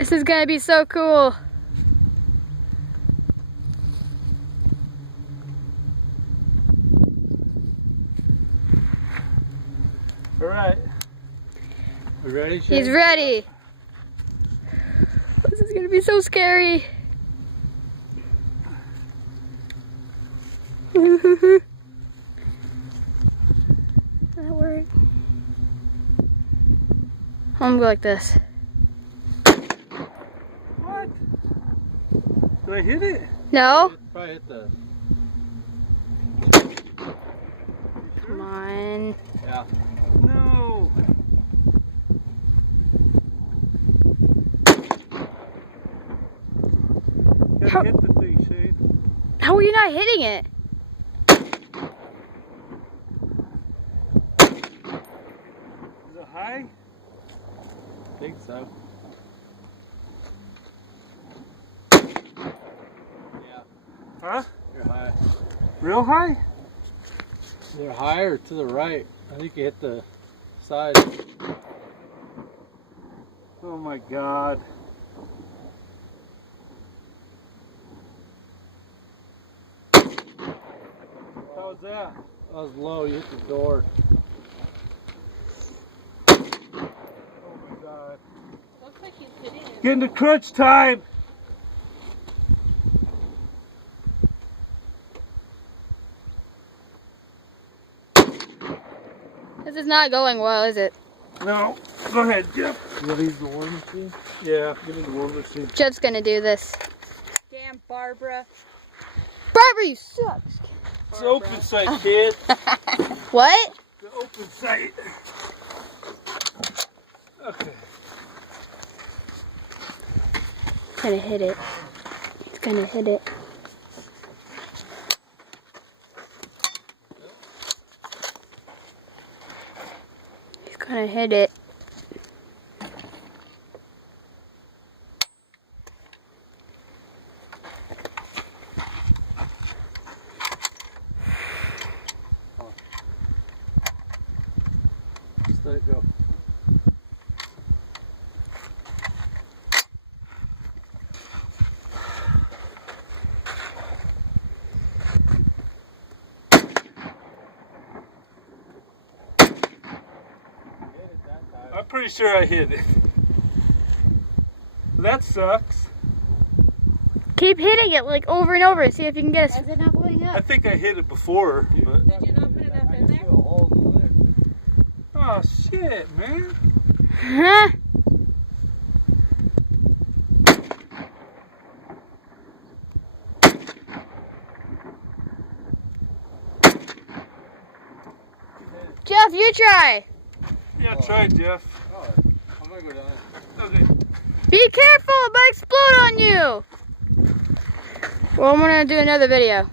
This is gonna be so cool. All right. We ready, Shane? He's ready. This is gonna be so scary. That work? I'm gonna go like this. What? Did I hit it? No? Probably hit the... Come on. Yeah. No. How- Gotta hit the thing, Shane. How are you not hitting it? Is it high? I think so. Yeah. Huh? You're high. Real high? Either high or to the right. I think you hit the side. Oh my God. How was that? That was low. You hit the door. Oh my God. Looks like he's hitting it. Getting to crunch time. This is not going well, is it? No. Go ahead, Jeff. You want to use the war machine? Yeah, give me the war machine. Jeff's gonna do this. Damn, Barbara. Barbara, you suck. It's open sight, kid. What? The open sight. Okay. He's gonna hit it. He's gonna hit it. He's gonna hit it. Just let it go. I'm pretty sure I hit it. That sucks. Keep hitting it like over and over. See if you can get Why is it not blowing I up? think I hit it before, but Did you not put enough in there? oh shit, man. Huh? Jeff, you try. Yeah, try it, Jeff. I'm gonna go down there. Okay. Be careful, it might explode on you. Well, I'm gonna do another video.